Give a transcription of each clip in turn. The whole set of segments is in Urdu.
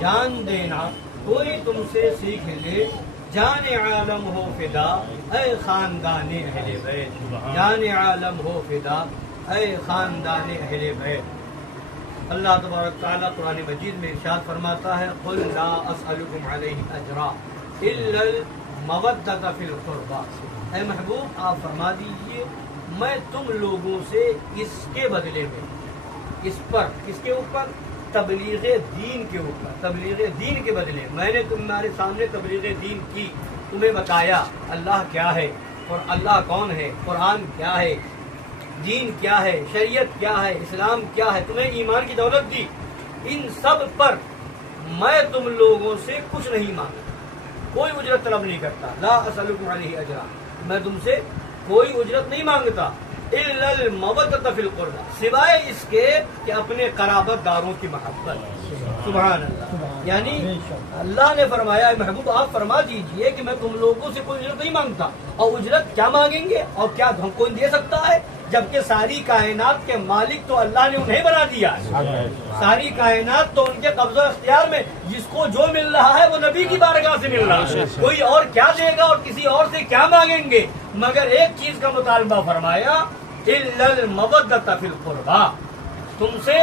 جان دینا کوئی تم سے سیکھ لے، جان عالم ہو فدا اے خاندان اہل بیت، جان عالم ہو فدا اے خاندان اہل بیت۔ اللہ تبارک تعالیٰ قرآن مجید میں ارشاد فرماتا ہے قل لا اسألکم علیہ اجرا الا المودۃ فی القربى، اے محبوب آپ فرما دیجئے میں تم لوگوں سے اس کے بدلے میں، اس پر، کس کے اوپر؟ تبلیغ دین کے اوپر، تبلیغ دین کے بدلے میں نے تمہارے سامنے تبلیغ دین کی، تمہیں بتایا اللہ کیا ہے اور اللہ کون ہے، قرآن کیا ہے، دین کیا ہے، شریعت کیا ہے، اسلام کیا ہے، تمہیں ایمان کی دولت دی، ان سب پر میں تم لوگوں سے کچھ نہیں مانگتا، کوئی اجرت طلب نہیں کرتا۔ لا اسألکم علیہ اجرا، میں تم سے کوئی اجرت نہیں مانگتا، الا المودۃ فی القربى، سوائے اس کے کہ اپنے قرابت داروں کی محبت۔ سبحان اللہ، یعنی اللہ نے فرمایا اے محبوب آپ فرما دیجئے کہ میں تم لوگوں سے کوئی اجرت نہیں مانگتا، اور اجرت کیا مانگیں گے اور کیا ہم کو دے سکتا ہے، جبکہ ساری کائنات کے مالک تو اللہ نے انہیں بنا دیا ہے، ساری کائنات تو ان کے قبضہ اختیار میں، جس کو جو مل رہا ہے وہ نبی کی بارگاہ سے مل رہا ہے، کوئی اور کیا دے گا اور کسی اور سے کیا مانگیں گے، مگر ایک چیز کا مطالبہ فرمایا الا المودۃ فی القربى، تم سے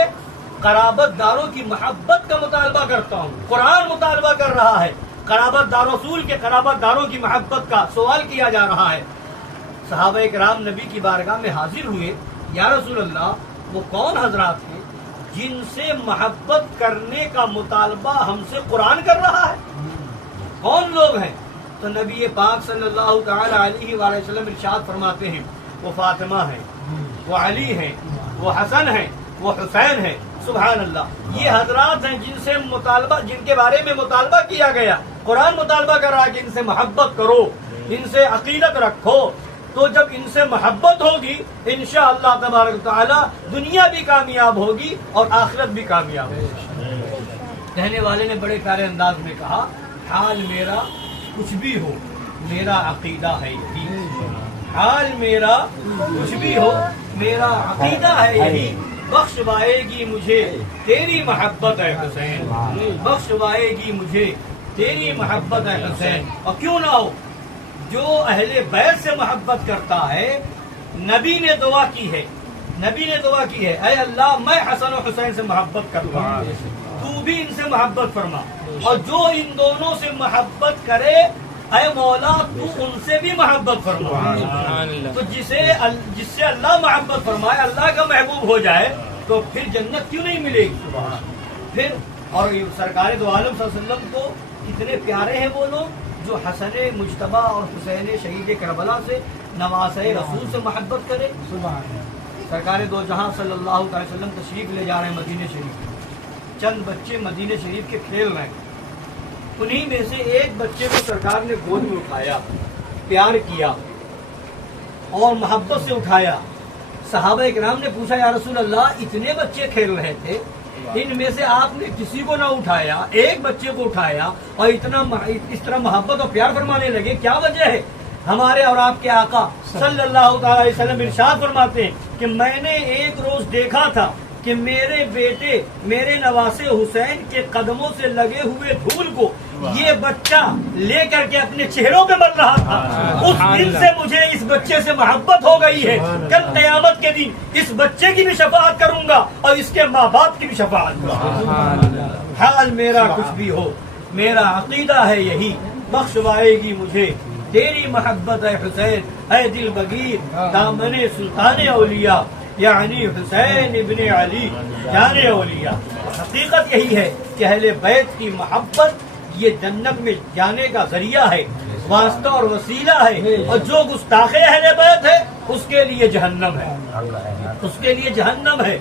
قرابت داروں کی محبت کا مطالبہ کرتا ہوں۔ قرآن مطالبہ کر رہا ہے قرابت دار، رسول کے قرابت داروں کی محبت کا سوال کیا جا رہا ہے۔ صحابہ کرام نبی کی بارگاہ میں حاضر ہوئے، یا رسول اللہ وہ کون حضرات ہیں جن سے محبت کرنے کا مطالبہ ہم سے قرآن کر رہا ہے، کون لوگ ہیں؟ تو نبی پاک صلی اللہ تعالی علیہ وآلہ وسلم ارشاد فرماتے ہیں وہ فاطمہ ہیں، وہ علی ہیں، وہ حسن ہیں، وہ حسین ہیں۔ سبحان اللہ، یہ حضرات ہیں جن سے مطالبہ، جن کے بارے میں مطالبہ کیا گیا، قرآن مطالبہ کر رہا ہے کہ ان سے محبت کرو، ان سے عقیدت رکھو، تو جب ان سے محبت ہوگی انشاءاللہ تبارک و تعالی دنیا بھی کامیاب ہوگی اور آخرت بھی کامیاب ہوگی۔ کہنے والے نے بڑے پیارے انداز میں کہا حال میرا کچھ بھی ہو میرا عقیدہ ہے یہی، حال میرا کچھ بھی ہو میرا عقیدہ ہے یہی، بخشوائے گی مجھے تیری محبت ہے حسین، بخشوائے گی مجھے تیری محبت ہے حسین۔ اور کیوں نہ ہو، جو اہل بیت سے محبت کرتا ہے، نبی نے دعا کی ہے، نبی نے دعا کی ہے اے اللہ میں حسن و حسین سے محبت کرتا ہوں، تو بھی ان سے محبت فرما، اور جو ان دونوں سے محبت کرے اے مولا تو ان سے بھی محبت فرما۔ تو جس سے اللہ محبت فرمائے، اللہ کا محبوب ہو جائے، تو پھر جنت کیوں نہیں ملے گی؟ پھر اور سرکار دو عالم صلی اللہ علیہ وسلم کو اتنے پیارے ہیں وہ لوگ جو حسن مجتبیٰ اور حسین شہید کربلا سے نواسہ رسول سے محبت کرے۔ سرکار دو جہاں صلی اللہ علیہ وسلم تشریف لے جا رہے ہیں مدینہ شریف، چند بچے مدینہ شریف کے کھیل رہے ہیں، انہی میں سے ایک بچے کو سرکار نے گود میں اٹھایا، پیار کیا اور محبت سے اٹھایا۔ صحابہ کرام نے پوچھا یا رسول اللہ اتنے بچے کھیل رہے تھے، ان میں سے آپ نے کسی کو نہ اٹھایا، ایک بچے کو اٹھایا اور اس طرح محبت اور پیار فرمانے لگے، کیا وجہ ہے؟ ہمارے اور آپ کے آقا صلی اللہ تعالی علیہ وسلم ارشاد فرماتے ہیں کہ میں نے ایک روز دیکھا تھا کہ میرے بیٹے میرے نواسے حسین کے قدموں سے لگے ہوئے دھول کو یہ بچہ لے کر کے اپنے چہروں پہ مل رہا تھا، اس دن سے مجھے اس بچے سے محبت ہو گئی ہے، کل قیامت کے دن اس بچے کی بھی شفاعت کروں گا اور اس کے ماں باپ کی بھی شفاعت کروں گا۔ حال میرا کچھ بھی ہو میرا عقیدہ ہے یہی، بخشوائے گی مجھے تیری محبت ہے حسین، اے دل بگیر دامن سلطان اولیاء یعنی حسین ابن علی جان اولیاء۔ حقیقت یہی ہے کہ اہل بیت کی محبت یہ جنت میں جانے کا ذریعہ ہے، واسطہ اور وسیلہ ہے، اور جو گستاخ اہل بیت ہے اس کے لیے جہنم ہے، اس کے لیے جہنم ہے،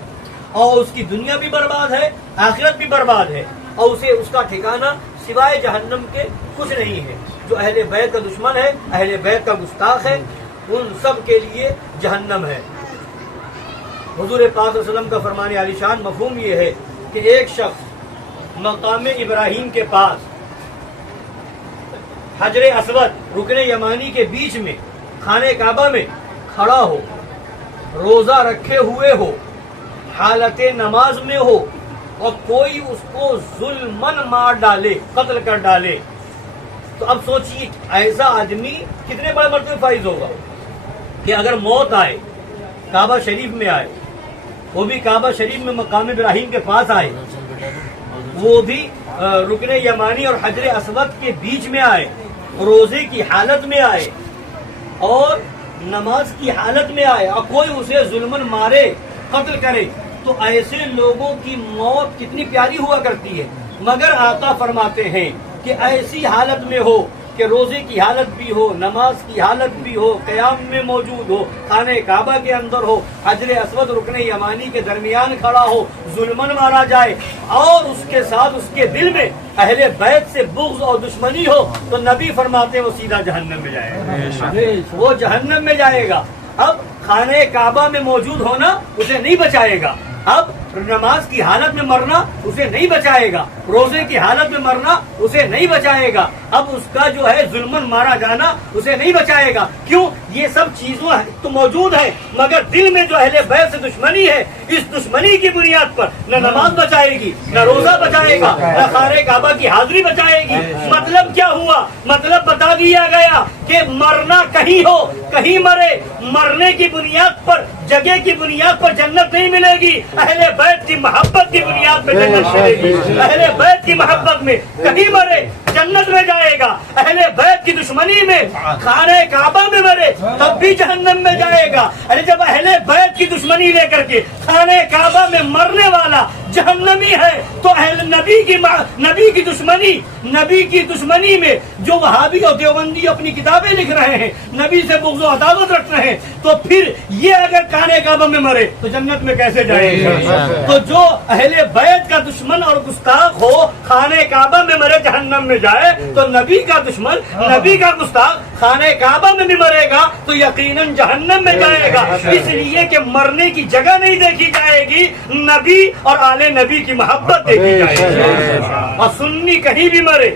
اور اس کی دنیا بھی برباد ہے، آخرت بھی برباد ہے، اور اسے اس کا ٹھکانہ سوائے جہنم کے کچھ نہیں ہے۔ جو اہل بیت کا دشمن ہے، اہل بیت کا گستاخ ہے، ان سب کے لیے جہنم ہے۔ حضور پاک صلی اللہ علیہ وسلم کا فرمان عالی شان مفہوم یہ ہے کہ ایک شخص مقام ابراہیم کے پاس حجر اسود رکن یمانی کے بیچ میں خانہ کعبہ میں کھڑا ہو، روزہ رکھے ہوئے ہو، حالت نماز میں ہو، اور کوئی اس کو ظلمن مار ڈالے، قتل کر ڈالے، تو اب سوچئے ایسا آدمی کتنے بڑے مرتبے فائز ہوگا کہ اگر موت آئے، کعبہ شریف میں آئے، وہ بھی کعبہ شریف میں مقام ابراہیم کے پاس آئے، وہ بھی رکن یمانی اور حجر اسود کے بیچ میں آئے، روزے کی حالت میں آئے اور نماز کی حالت میں آئے، اور کوئی اسے ظلمن مارے، قتل کرے، تو ایسے لوگوں کی موت کتنی پیاری ہوا کرتی ہے۔ مگر آقا فرماتے ہیں کہ ایسی حالت میں ہو کہ روزے کی حالت بھی ہو، نماز کی حالت بھی ہو، قیام میں موجود ہو، خانہ کعبہ کے اندر ہو، حجر اسود رکن یمانی کے درمیان کھڑا ہو، ظلمن مارا جائے اور اس کے ساتھ اس کے دل میں اہل بیت سے بغض اور دشمنی ہو، تو نبی فرماتے ہیں وہ سیدھا جہنم میں جائے گا، وہ جہنم میں جائے گا۔ اب خانہ کعبہ میں موجود ہونا اسے نہیں بچائے گا، اب نماز کی حالت میں مرنا اسے نہیں بچائے گا، روزے کی حالت میں مرنا اسے نہیں بچائے گا، اب اس کا جو ہے ظلمن مارا جانا اسے نہیں بچائے گا۔ کیوں؟ یہ سب چیزوں تو موجود ہیں، مگر دل میں جو اہل بیت سے دشمنی ہے، اس دشمنی کی بنیاد پر نہ نماز بچائے گی، نہ روزہ بچائے گا، نہ خانہ کعبہ کی حاضری بچائے گی۔ مطلب کیا ہوا؟ مطلب بتا دیا گیا کہ مرنا کہیں ہو، کہیں مرے، مرنے کی بنیاد پر، جگہ کی بنیاد پر جنت نہیں ملے گی، اہل بیت کی محبت کی بنیاد پہ جنت ملے گی۔ اہل بیت کی محبت میں کہیں مرے جنت میں جائے گا، اہل بیت کی دشمنی میں خانہ کعبہ میں مرے تب بھی جہنم میں جائے گا۔ ارے جب اہل بیت کی دشمنی لے کر کے خانہ کعبہ میں مرنے والا جہنمی ہے تو اہل نبی کی دشمنی میں جو وہابی اور دیوبندی اپنی کتابیں لکھ رہے ہیں، نبی سے بغض و عداوت رکھ رہے ہیں، تو پھر یہ اگر خانہ کعبہ میں مرے تو جنت میں کیسے جائے گا؟ تو جو اہل بیت کا دشمن اور گستاخ ہو خانہ کعبہ میں مرے جہنم میں جائے، تو نبی کا دشمن، نبی کا گستاخ خانہ کعبہ میں بھی مرے گا تو یقیناً جہنم میں جائے گا۔ اس لیے کہ مرنے کی جگہ نہیں دیکھی جائے گی، نبی اور آل نبی کی محبت دیکھی جائے گی۔ اور سنی کہیں بھی مرے،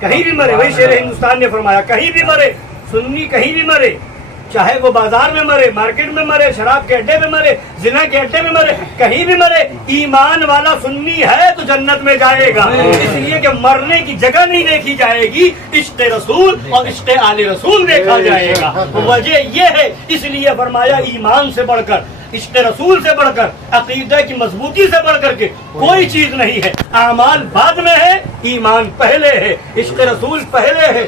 کہیں بھی مرے، وہی شیر ہندوستان نے فرمایا، کہیں بھی مرے، سنی کہیں بھی مرے، چاہے وہ بازار میں مرے، مارکیٹ میں مرے، شراب کے اڈے میں مرے، زنا کے اڈے میں مرے، کہیں بھی مرے، ایمان والا سنی ہے تو جنت میں جائے گا۔ اس لیے کہ مرنے کی جگہ نہیں دیکھی جائے گی، عشق رسول اور عشق آل رسول دیکھا جائے گا۔ وجہ یہ ہے، اس لیے فرمایا ایمان سے بڑھ کر، عشق رسول سے بڑھ کر، عقیدہ کی مضبوطی سے بڑھ کر کے کوئی چیز نہیں ہے۔ اعمال بعد میں ہے، ایمان پہلے ہے، عشق رسول پہلے ہے،